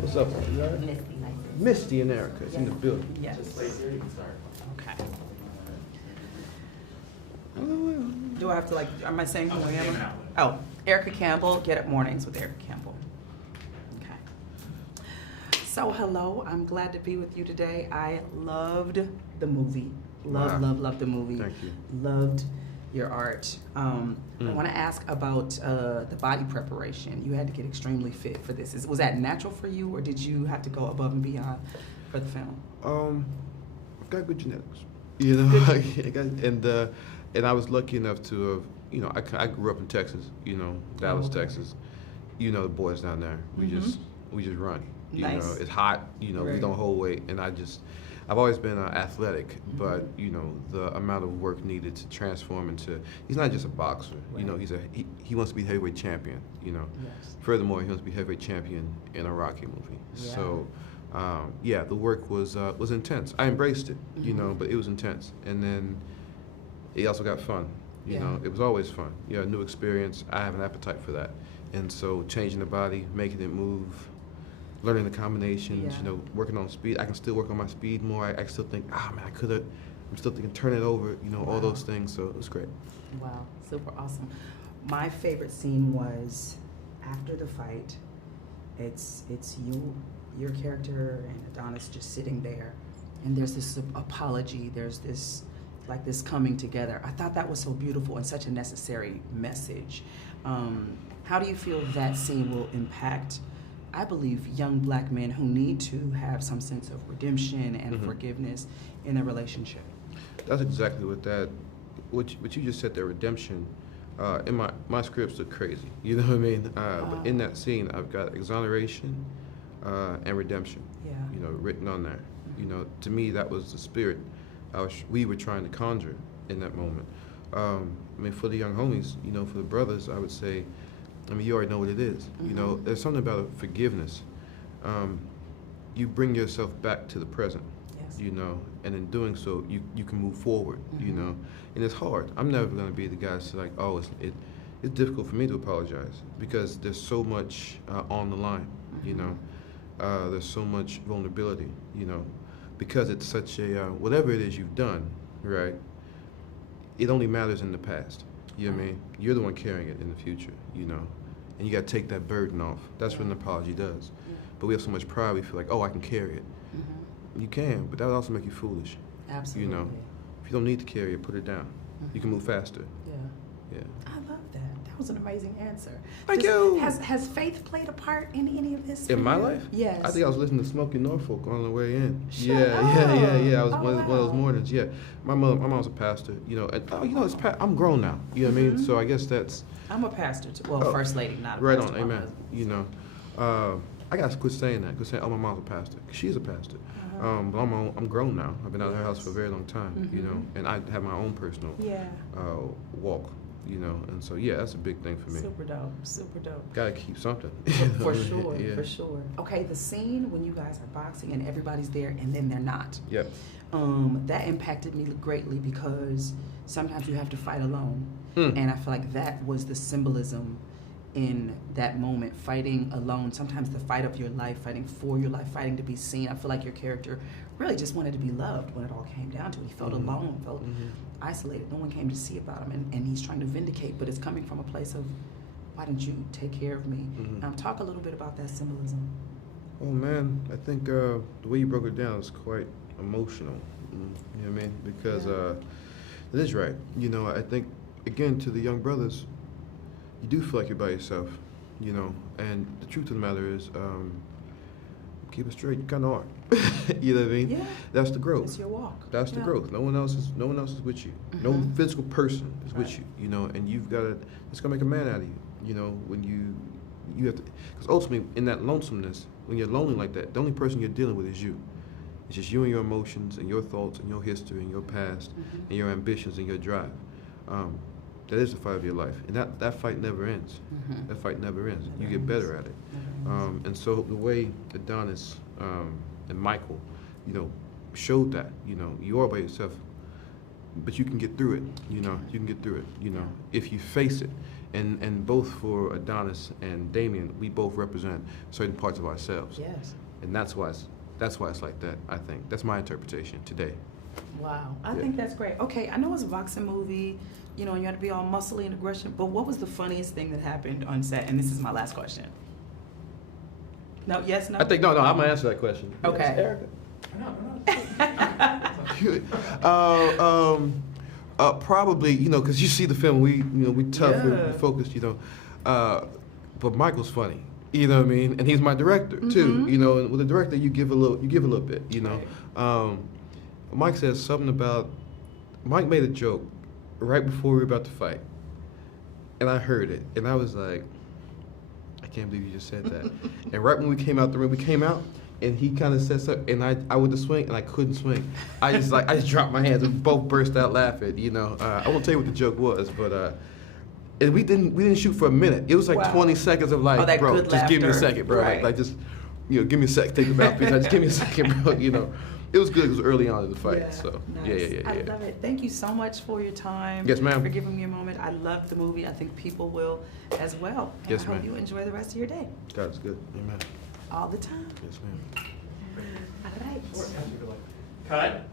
What's up? You all right? Misty, nice. Misty and Erica is in the building. Yes. Just place here, you can start. Okay. Oh, Do I have to am I saying who I am? Campbell. Oh, Erica Campbell, Get Up Mornings with Erica Campbell. Okay. So hello, I'm glad to be with you today. I loved the movie. Wow. Loved the movie. Thank you. Loved your art. I want to ask about the body preparation. You had to get extremely fit for this. Was that natural for you, or did you have to go above and beyond for the film? I've got good genetics. You know, and I was lucky enough to have, I grew up in Texas, Dallas, okay. Texas. You know the boys down there. We just run. You Nice. know, it's hot. We Right. don't hold weight, and I've always been athletic, but the amount of work needed to transform into. He's not just a boxer. Right. He wants to be heavyweight champion. Yes. Furthermore, he wants to be heavyweight champion in a Rocky movie. Yeah. So, the work was intense. I embraced it, but it was intense. And then it also got fun. Yeah. It was always fun. New experience. I have an appetite for that. And so changing the body, making it move, learning the combinations, Yeah. working on speed. I can still work on my speed more. I still think, man, I could have. I'm still thinking, turn it over, all Wow. those things. So it was great. Wow, super awesome. My favorite scene was after the fight. It's you, your character, and Adonis just sitting there, and there's this apology. There's this coming together. I thought that was so beautiful and such a necessary message. How do you feel that scene will impact, I believe, young black men who need to have some sense of redemption and forgiveness in a relationship? That's exactly what you just said there, redemption. In my scripts are crazy, you know what I mean? But in that scene, I've got exoneration and redemption, Yeah. written on there. To me, that was the spirit we were trying to conjure in that moment. For the young homies, for the brothers, I would say, you already know what it is. There's something about forgiveness. You bring yourself back to the present. Yes. And in doing so, you can move forward, and it's hard. I'm never going to be the guy to say, it's difficult for me to apologize because there's so much on the line, there's so much vulnerability, because it's such a, whatever it is you've done, right, it only matters in the past, you know what I mean? You're the one carrying it in the future, and you got to take that burden off. That's what an apology does. But we have so much pride, we feel like, I can carry it. You can, but that would also make you foolish. Absolutely. If you don't need to carry it, put it down. You can move faster. Yeah. Yeah. I love that. That was an amazing answer. Thank you. Has faith played a part in any of this? In for my you? life? Yes. I think I was listening to Smokey Norfolk on the way in. Shut Yeah. I was up. one of those Wow. mornings. Yeah. My mom's a pastor. And, I'm grown now. You know what I mean? So I guess that's I'm a pastor too. Well, first lady, not a right pastor. on. my Amen. husband. I gotta quit saying that. Quit saying, my mom's a pastor. She's a pastor. But I'm grown now. I've been out of her house for a very long time. And I have my own personal Yeah. walk. And so that's a big thing for me. Super dope. Super dope. Gotta keep something. For sure. Yeah. For sure. Okay, the scene when you guys are boxing and everybody's there and then they're not. Yep. That impacted me greatly because sometimes you have to fight alone. And I feel like that was the symbolism in that moment, fighting alone, sometimes the fight of your life, fighting for your life, fighting to be seen. I feel like your character really just wanted to be loved when it all came down to it. He felt alone, felt isolated. No one came to see about him, and he's trying to vindicate, but it's coming from a place of, why didn't you take care of me? Talk a little bit about that symbolism. Oh man, I think the way you broke it down is quite emotional. You know what I mean? Because it is right. I think, again, to the young brothers, you do feel like you're by yourself, and the truth of the matter is, keep it straight, you kind of are. You know what I mean? Yeah. That's the growth. It's your walk. That's the growth. No one else is with you. No physical person is with you, and you've got to, it's going to make a man out of you, when you have to, because ultimately in that lonesomeness, when you're lonely like that, the only person you're dealing with is you. It's just you and your emotions and your thoughts and your history and your past and your ambitions and your drive. That is the fight of your life, and that fight never ends. That fight never ends. You get better at it. And so the way Adonis and Michael, showed that, you are by yourself, but you can get through it. You can get through it. If you face it, And both for Adonis and Damien, we both represent certain parts of ourselves. Yes. And that's why it's like that, I think. That's my interpretation today. Wow, I think that's great. Okay, I know it's a boxing movie, you know, and you have to be all muscly and aggression, but what was the funniest thing that happened on set? And this is my last question. No, yes, no? I think, no, I'm gonna answer that question. Okay. Yes, Erica. Probably, you know, because you see the film, we tough, Yeah. we focused, you know. But Michael's funny, you know what I mean, and he's my director too, you know. And with a director, you give a little bit, you know. Right. Mike says something about. Mike made a joke right before we were about to fight, and I heard it, and I was like, I can't believe you just said that. And right when we came out the room, we came out. And he kind of said something, and I went to swing, and I couldn't swing. I just dropped my hands, and we both burst out laughing. You know, I won't tell you what the joke was, but and we didn't shoot for a minute. It was like 20 seconds of like, that bro, good just give me a laughter. second, bro. Right. Like just, you know, give me a second. Take the mouthpiece. Just give me a second, bro. You know, it was good. It was early on in the fight, so nice. yeah. I love it. Thank you so much for your time. Yes, ma'am. For giving me a moment. I loved the movie. I think people will as well. And Yes, I hope ma'am. you enjoy the rest of your day. God's good. Amen. All the time. Yes, ma'am. All right. Cut.